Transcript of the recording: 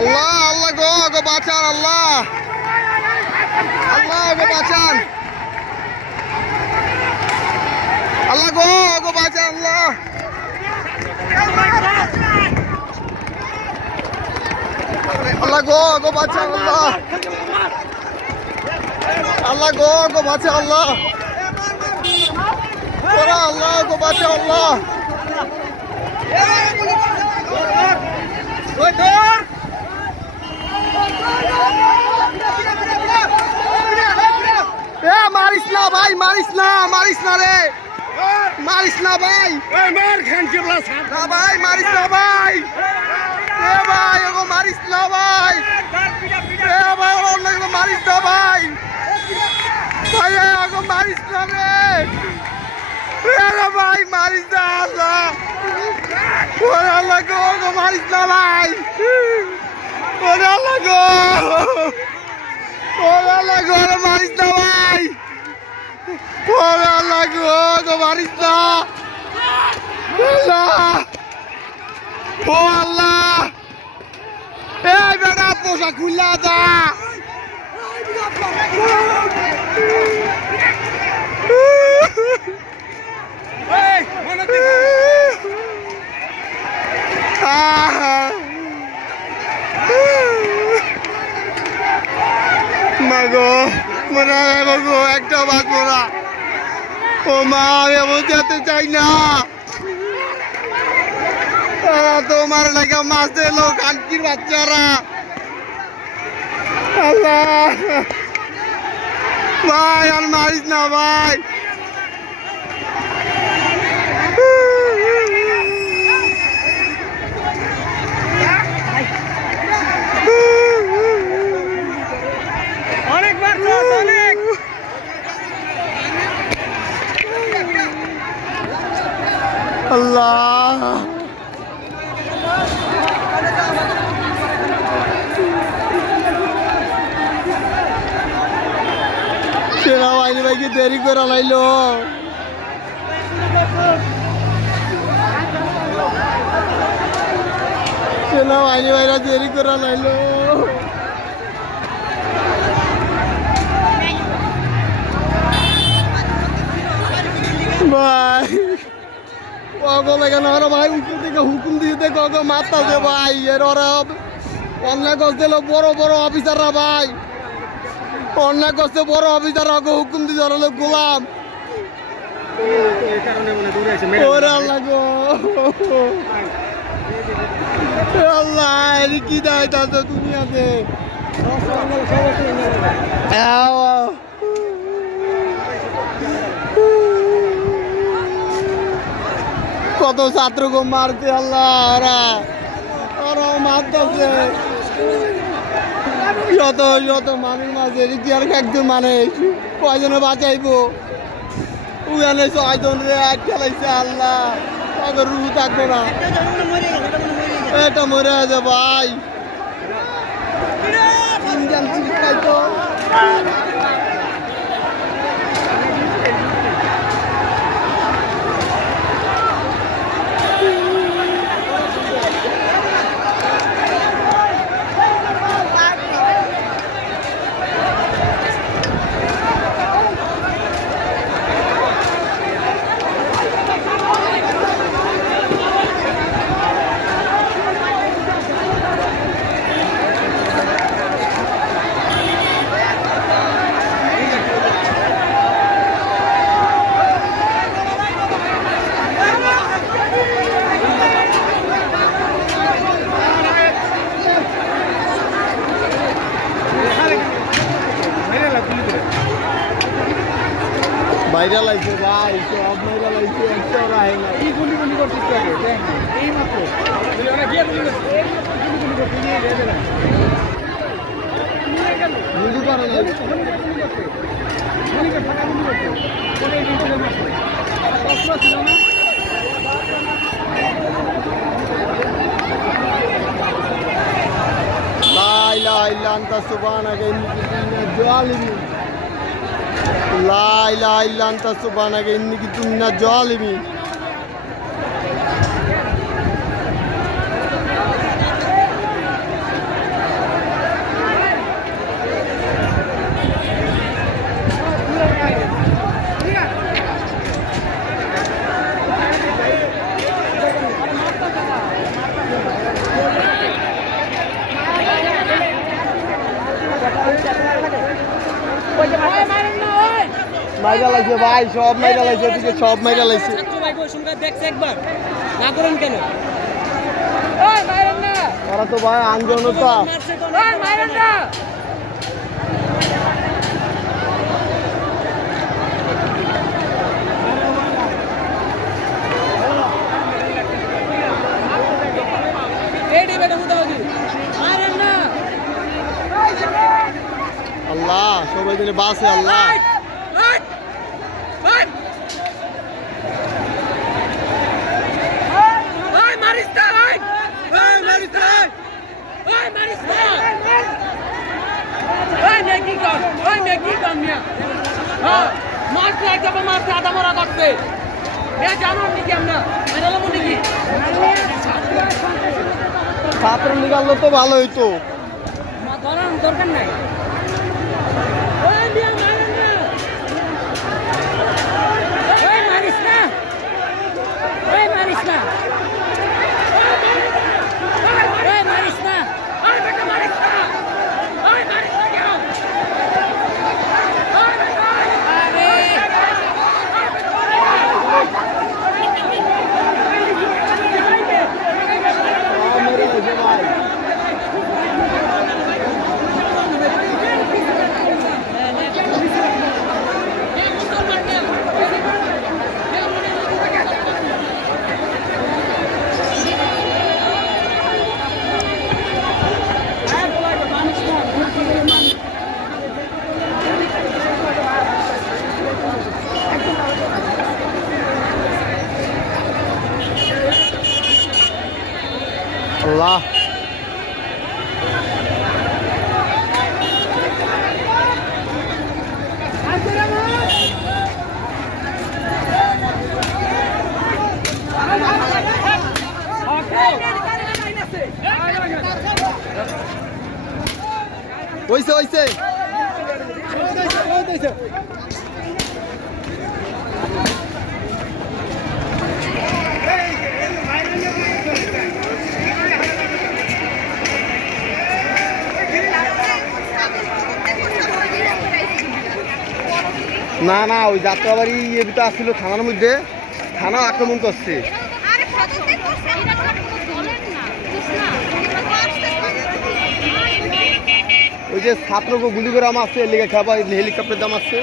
আল্লাহ আল্লাহ গো গো বাঁচান আল্লাহ আল্লাহ গো বাঁচান আল্লাহ গো গো বাঁচান আল্লাহ আল্লাহ গো গো বাঁচান আল্লাহ আল্লাহ গো গো বাঁচান আল্লাহ ওরা আল্লাহ গো বাঁচান আল্লাহ মারিস না ভাই মারিস না রে মারিস না ভাই না ভাই মারিস না ভাই এ ভাই ওগো মারিস না ভাই এ ভাই অন্য মারিস না ভাই ভাই ওগো মারিস না রে এ ভাই মারিস না আল্লাহ ওরে আল্লাহ গো ওগো মারিস না ভাই ওরে আল্লাহ গো ওরে আল্লাহ গো ওরে মারিস না ভাই ওরে আল্লাহ গো ওগো মারিস না আল্লাহ ও আল্লাহ এই বেটা পোশাক খুললা যা মাগো মরা গো একটা বাদ মরা ও মা এমন যেতে চাই না তোমার লাগে মাছ দিল কানকির বাচ্চারা আল্লাহ ভাই আর মারিস না ভাই আল্লাহ সেনাবাহিনী ভাইকে দেরি করে লাইলো সেনাবাহিনী ভাইরা দেরি করে লাইলো ভাই ভাই উপর থেকে হুকুম দিয়ে কগ মারতাছে ভাই এর ওরা অন্যায় করতে বড় বড় অফিসাররা ভাই অন্যায় করতে বড় অফিসাররা হুকুম দিয়ে ওরা গোলাম আল্লাহ গো আল্লাহ কি দেয় তাতে দুনিয়াতে কত ছাত্রকে মারতে আল্লাহ ওরাও মারতেছে যত যত মানুষ মাঝে রিক্তিয়ার একজন মানুষ কয়জনে বাঁচাইবো ওখানে 6 জন খেলাইছে আল্লাহ তাদের রু থাকবে না এটা মরে আছে ভাই ইন্ডিয়ান খাইতো ভাইরাল আইছে ভাই সব ভাইরাল আইছে একটা রায় না এই গুলি গুলি করতে হবে দেখ এই মাত্র ওরা গিয়ে গুলি করতে এই গুলি করতে নিয়ে যাবে না গুলি করে না গুলি করে ফাটা গুলি করতে কোন এই গুলি মারছে কষ্ট ছিল না লা ইলাহা ইল্লা আনতা সুবহানাকা ইন্নী কুনতু মিনাজ জালিমিন লা ইলাহা ইল্লা আনতা সুবহানাকা ইন্নী কুনতু মিনাজ জালিমিন মাইরা লাইছে ভাই, সব মাইরা লাইছে, এদিকে সব মাইরা লাইছে। দেখছে একবার না করেন কেন? ওরা তো ভাই আন্দোলনতা। আল্লাহ সবাই দিনে বাসে আল্লাহ। ছাত্র নিকালো তো ভালো হইতো। দরকার নাই। আল্লাহ হইছে হইছে। না না ওই যাত্রাবাড়ি ইয়ে ভিতরে আসছিল থানার মধ্যে, থানা আক্রমণ করছে। ওই যে ছাত্রকে গুলি করে আমার আসছে, লেগে খাবার হেলিকপ্টার দাম আসছে।